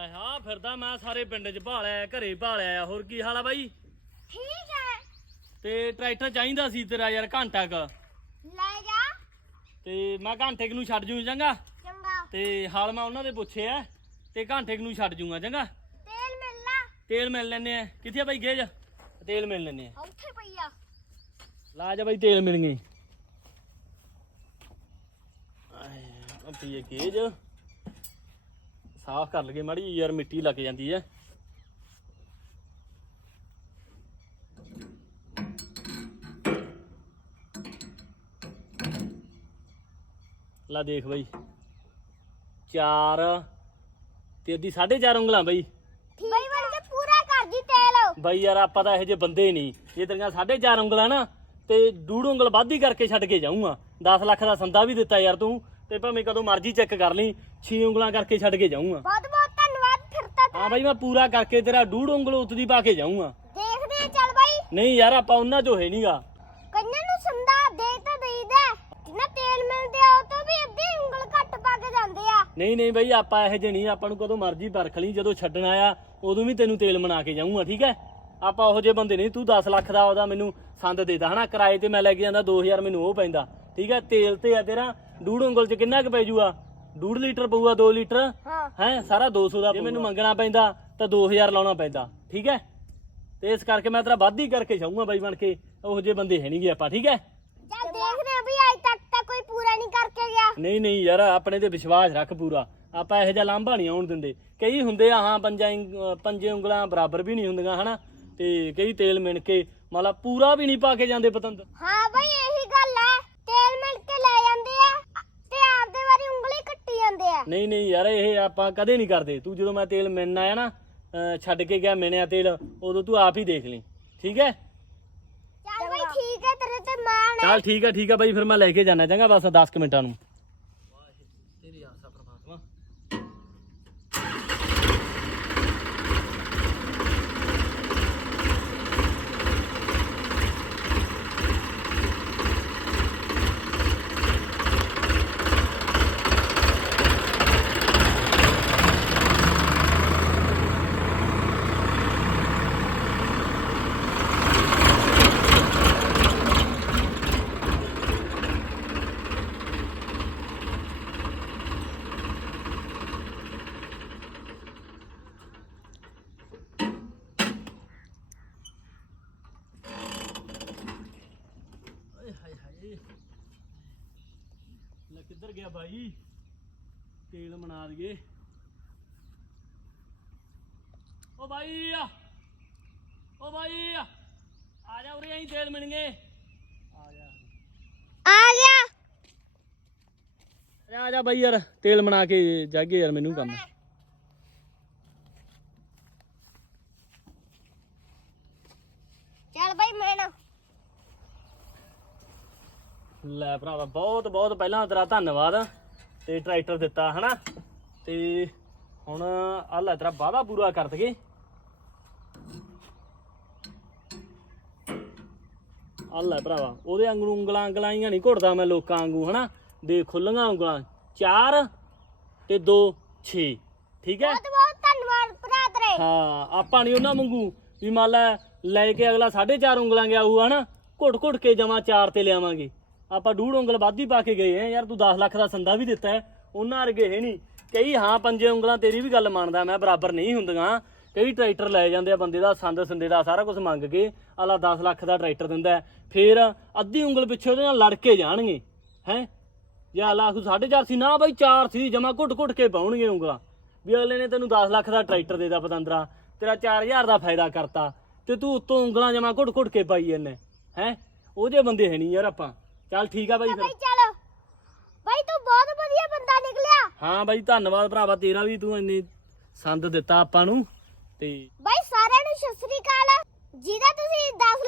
ਲੈ ਹਾਂ ਫਿਰਦਾ ਮੈਂ ਸਾਰੇ ਪਿੰਡ 'ਚ ਭਾਲਿਆ ਘਰੇ ਭਾਲਿਆ ਹੋਰ ਕੀ ਹਾਲ ਆ ਬਾਈ? ਠੀਕ ਹੈ ਤੇ ਟਰੈਕਟਰ ਚਾਹੀਦਾ ਸੀ ਤੇਰਾ ਯਾਰ ਘੰਟਾ ਕ। ਲੈ ਜਾ। ਤੇ ਮੈਂ ਘੰਟੇ ਕੁ ਨੂੰ ਛੱਡ ਜੂ ਚੰਗਾ? ਚੰਗਾ। ਤੇ ਹਾਲ ਮੈਂ ਉਹਨਾਂ ਦੇ ਪੁੱਛੇ ਆ ਤੇ ਘੰਟੇ ਕੁ ਨੂੰ ਛੱਡ ਜੂਗਾ ਚੰਗਾ? ਤੇਲ ਮਿਲਣਾ ਤੇਲ ਮਿਲ ਲੈਨੇ ਆ। ਕਿੱਥੇ ਆ ਬਾਈ ਗੇਜ? ਤੇਲ ਮਿਲ ਲੈਨੇ ਆ। ਉੱਥੇ ਪਈਆ ਲਾ ਜਾ ਬਾਈ ਤੇਲ ਮਿਲ ਗਏ ਆਏ ਪੀਏ ਗੇਜ। ਸਾਫ਼ ਕਰ ਲਗੇ ਮਾੜੀ ਯਾਰ ਮਿੱਟੀ ਲੱਗ ਜਾਂਦੀ ਐ ਲਾ ਦੇਖ ਬਾਈ। ਚਾਰ ਤੇ ਅੱਧੀ 4.5 ਉਂਗਲਾਂ ਬਾਈ। ਬਈ ਬਣ ਕੇ ਪੂਰਾ ਕਰ ਦੀ ਤੇਲ। ਬਾਈ ਯਾਰ ਆਪਾਂ ਤਾਂ ਇਹੋ ਜਿਹੇ ਬੰਦੇ ਨਹੀਂ। ਜੇ ਤੇਰੀਆਂ 4.5 ਉਂਗਲਾਂ ਨਾ ਤੇ ਡੂੜ ਉਂਗਲ ਵੱਧ ਹੀ ਕਰਕੇ ਛੱਡ ਕੇ ਜਾਊਂਗਾ। 10 ਲੱਖ ਦਾ ਸੰਦਾ ਵੀ ਦਿੱਤਾ ਯਾਰ ਤੂੰ। ਤੇ ਭਾਵੇਂ ਕਦੋਂ ਮਰਜ਼ੀ ਚੈੱਕ ਕਰ ਲਈ 6 ਉਂਗਲਾਂ ਕਰਕੇ ਛੱਡ ਕੇ ਜਾਊਂਗਾ। ਬਹੁਤ ਬਹੁਤ ਧੰਨਵਾਦ ਫਿਰ ਤਾਂ ਹਾਂ ਬਾਈ ਮੈਂ ਪੂਰਾ ਕਰਕੇ ਤੇਰਾ ਡੂੜ ਉਂਗਲ ਉਤਦੀ ਪਾ ਕੇ ਜਾਊਂਗਾ। ਦੇਖਦੇ ਆ ਚੱਲ ਬਾਈ। ਨਹੀਂ ਯਾਰ ਆਪਾਂ ਉਹਨਾਂ ਚੋਂ ਹੈ ਨਹੀਂਗਾ। ਕੰਨਾਂ ਨੂੰ ਸੰਦਾ ਦੇ ਤਾਂ ਦੇਈਦਾ। ਜਿੰਨਾ ਤੇਲ ਮਿਲਦੇ ਆ ਉਹ ਤੋਂ ਵੀ ਅੱਧੀ ਉਂਗਲ ਘੱਟ ਪਾ ਕੇ ਜਾਂਦੇ ਆ। ਨਹੀਂ ਨਹੀਂ ਬਾਈ ਆਪਾਂ ਇਹੋ ਜਿਹੇ ਨਹੀਂ ਆਪਾਂ ਨੂੰ ਕਦੋਂ ਮਰਜ਼ੀ ਪਰਖ ਲਈ ਜਦੋਂ ਛੱਡਣ ਆਇਆ ਉਦੋਂ ਵੀ ਤੈਨੂੰ ਤੇਲ ਮਨਾ ਕੇ ਜਾਊਂਗਾ ਠੀਕ ਹੈ? ਆਪਾਂ ਉਹੋ ਜਿਹੇ ਬੰਦੇ ਨਹੀਂ ਤੂੰ 10 ਲੱਖ ਦਾ ਉਹਦਾ ਮੈਨੂੰ ਸੰਦ ਦੇਦਾ ਹਨਾ? ਕਿਰਾਏ ਤੇ ਮੈਂ ਲੈ ਕੇ ਜਾਂਦਾ 2000 ਮੈਨੂੰ ਉਹ ਪੈਂਦਾ ਠੀਕ ਹੈ? ਤੇਲ ਤੇ ਆ ਤੇਰਾ ਡੂੜ ਉਂਗਲ ਚ ਕਿੰਨਾ ਕੁ ਪੈ ਜੂਗਾ ਡੂੜ ਲੀਟਰ ਪਊਗਾ 2 ਲੀਟਰ? ਹਾਂ। ਹੈ ਸਾਰਾ 200 ਦਾ ਜੇ ਮੈਨੂੰ ਮੰਗਣਾ ਪੈਂਦਾ ਤਾਂ 2000 ਲਾਉਣਾ ਪੈਂਦਾ ਠੀਕ ਹੈ? ਤੇ ਇਸ ਕਰਕੇ ਮੈਂ ਤੇਰਾ ਵੱਧ ਹੀ ਕਰਕੇ ਜਾਊਂਗਾ ਬਾਈ ਬਣ ਕੇ। ਉਹੋ ਜਿਹੇ ਬੰਦੇ ਹੈ ਨਹੀਂਗੇ ਆਪਾਂ ਠੀਕ ਹੈ? ਚੱਲ ਦੇਖਦੇ ਆ ਵੀ ਅੱਜ ਤੱਕ ਤਾਂ ਕੋਈ ਪੂਰਾ ਨਹੀਂ ਕਰਕੇ ਗਿਆ। ਨਹੀਂ ਨਹੀਂ ਯਾਰ ਆਪਣੇ ਤੇ ਵਿਸ਼ਵਾਸ ਰੱਖ ਪੂਰਾ। ਆਪਾਂ ਇਹੋ ਜਿਹਾ ਲਾਂਭਾ ਨਹੀਂ ਆਉਣ ਦਿੰਦੇ। ਕਈ ਹੁੰਦੇ ਆ ਹਾਂ ਪੰਜਾਂ ਇੰਗ- ਪੰਜੇ ਉਂਗਲਾਂ ਬਰਾਬਰ ਵੀ ਨਹੀਂ ਹੁੰਦੀਆਂ ਹਨਾ? ਤੇ ਕਈ ਤੇਲ ਮਿਣ ਕੇ ਮਤਲਬ ਪੂਰਾ ਵੀ ਨਹੀਂ ਪਾ ਕੇ ਜਾਂਦੇ ਪਤੰਦ। ਹਾਂ ਬਈ ਇਹੀ ਗੱਲ ਹੈ ਤੇਲ ਮਿਲ ਕੇ ਲੈ ਜਾਂਦੇ ਆ ਤੇ ਆਪਦੇ ਵਾਰੀ ਉਂਗਲੀ ਕੱਟੀ ਜਾਂਦੇ ਆ ਨਹੀਂ ਨਹੀਂ ਯਾਰ ਇਹ ਆਪਾਂ ਕਦੇ ਨਹੀਂ ਕਰਦੇ। ਤੂੰ ਜਦੋਂ ਮੈਂ ਤੇਲ ਮਿਲਣ ਆਇਆ ਨਾ ਅਹ ਛੱਡ ਕੇ ਗਿਆ ਮਿਣਿਆ ਤੇਲ ਉਦੋਂ ਤੂੰ ਆਪ ਹੀ ਦੇਖ ਲਈ। ਠੀਕ ਹੈ? ਚੱਲ ਬਈ ਠੀਕ ਹੈ ਤੇਰੇ ਤੇ ਮਾਣ ਹੈ। ਚੱਲ ਠੀਕ ਹੈ ਠੀਕ ਹੈ ਬਾਈ ਫਿਰ ਮੈਂ ਲੈ ਕੇ ਜਾਣਾ ਚੰਗਾ ਬਸ 10 ਕੁ ਮਿੰਟਾਂ ਨੂੰ। ਲੈ। ਕਿੱਧਰ ਗਿਆ ਬਾਈ? ਤੇਲ ਮਨਾ ਦਈਏ। ਓ ਬਾਈ ਓ ਬਾਈ ਆ। ਜਾ ਉਰੇ ਆਈ ਤੇਲ ਮਿਲਣਗੇ ਆ ਜਾ। ਆ ਗਿਆ। ਆ ਜਾ ਬਾਈ ਯਾਰ ਤੇਲ ਮਨਾ ਕੇ ਜਾਗੇ ਯਾਰ ਮੈਨੂੰ ਕੰਮ ਹੈ। ਚੱਲ ਬਈ ਮੇਣਾ ਲੈ ਭਰਾਵਾ ਬਹੁਤ ਬਹੁਤ ਪਹਿਲਾਂ ਤੇਰਾ ਧੰਨਵਾਦ ਤੇ ਟਰੈਕਟਰ ਦਿੱਤਾ ਹਨਾ? ਤੇ ਹੁਣ ਆ ਲੈ ਤੇਰਾ ਵਾਅਦਾ ਪੂਰਾ ਕਰ ਦਗੇ ਆ ਲੈ ਭਰਾਵਾ ਉਹਦੇ ਵਾਂਗੂ ਉਂਗਲਾਂ ਉਂਗਲਾਂ ਹੀ ਨਹੀਂ ਘੁੱਟਦਾ ਮੈਂ ਲੋਕਾਂ ਵਾਂਗੂ ਹਨਾ? ਦੇ ਖੁੱਲੀਆਂ ਉਂਗਲਾਂ 4 ਤੇ 2 6 ਠੀਕ ਹੈ? ਬਹੁਤ ਬਹੁਤ ਧੰਨਵਾਦ ਭਰਾ ਤੇਰੇ। ਹਾਂ ਆਪਾਂ ਨਹੀਂ ਉਹਨਾਂ ਵਾਂਗੂ ਵੀ ਮੰਨ ਲੈ ਲੈ ਕੇ ਅਗਲਾ 4.5 ਉਂਗਲਾਂ ਗਿਆ ਹੋਊ ਹਨਾ? ਘੁੱਟ ਘੁੱਟ ਕੇ ਜਮਾ 4 ਤੇ ਲਿਆਵਾਂਗੇ। ਆਪਾਂ ਡੂੜ ਉਂਗਲ ਵੱਧ ਹੀ ਪਾ ਕੇ ਗਏ ਆ ਯਾਰ ਤੂੰ 10 ਲੱਖ ਦਾ ਸੰਦਾ ਵੀ ਦਿੱਤਾ ਹੈ ਉਹਨਾਂ ਅਰਗੇ ਹੈ ਨਹੀਂ। ਕਈ ਹਾਂ, ਪੰਜੇ ਉਂਗਲਾਂ ਤੇਰੀ ਵੀ ਗੱਲ ਮੰਨਦਾ ਮੈਂ, ਬਰਾਬਰ ਨਹੀਂ ਹੁੰਦੀਆਂ। ਕਈ ਟਰੈਕਟਰ ਲੈ ਜਾਂਦੇ ਆ ਬੰਦੇ ਦਾ, ਸੰਦ, ਸੰਦੇ ਦਾ, ਸਾਰਾ ਕੁਝ ਮੰਗ ਕੇ ਆਲਾ 10 ਲੱਖ ਦਾ ਟਰੈਕਟਰ ਦਿੰਦਾ ਹੈ। ਫਿਰ ਅੱਧੀ ਉਂਗਲ ਪਿੱਛੇ ਉਹਦੇ ਨਾਲ ਲੜ ਕੇ ਜਾਣਗੇ, ਹੈ? ਜੇ ਆਲਾ ਕੋ 4.5 ਸੀ, ਨਾ ਬਾਈ 4 ਸੀ, ਜਮਾ ਘੁੱਟ ਘੁੱਟ ਕੇ ਪਾਉਣਗੇ ਉਂਗਲਾਂ। ਵੀ ਅਗਲੇ ਨੇ ਤੈਨੂੰ 10 ਲੱਖ ਦਾ ਟਰੈਕਟਰ ਦੇਦਾ ਪਤੰਦਰਾ, ਤੇਰਾ 4000 ਦਾ ਫਾਇਦਾ ਕਰਤਾ, ਤੇ ਤੂੰ ਉੱਤੋਂ ਉਂਗਲਾਂ ਜਮਾ ਘੁੱਟ ਘੁੱਟ ਕੇ ਪਾਈ ਇਹਨੇ ਹੈ? ਉਹ ਜੇ ਬੰਦੇ ਹੈ ਨਹੀਂ ਯਾਰ ਆਪਾਂ। ਚੱਲ ਠੀਕ ਆ ਬਾਈ ਫਿਰ। ਚਲੋ। ਬਈ ਤੂੰ ਬਹੁਤ ਵਧੀਆ ਬੰਦਾ ਨਿਕਲਿਆ। ਹਾਂ ਬਾਈ ਧੰਨਵਾਦ ਭਰਾਵਾ ਤੇਰਾ ਵੀ ਤੂੰ ਇੰਨੀ ਸੰਦ ਦਿੱਤਾ ਆਪਾਂ ਨੂੰ। ਤੇ ਬਈ ਸਾਰਿਆਂ ਨੂੰ ਸਤਿ ਸ੍ਰੀ ਅਕਾਲ। ਜਿਹਦਾ ਤੁਸੀਂ 10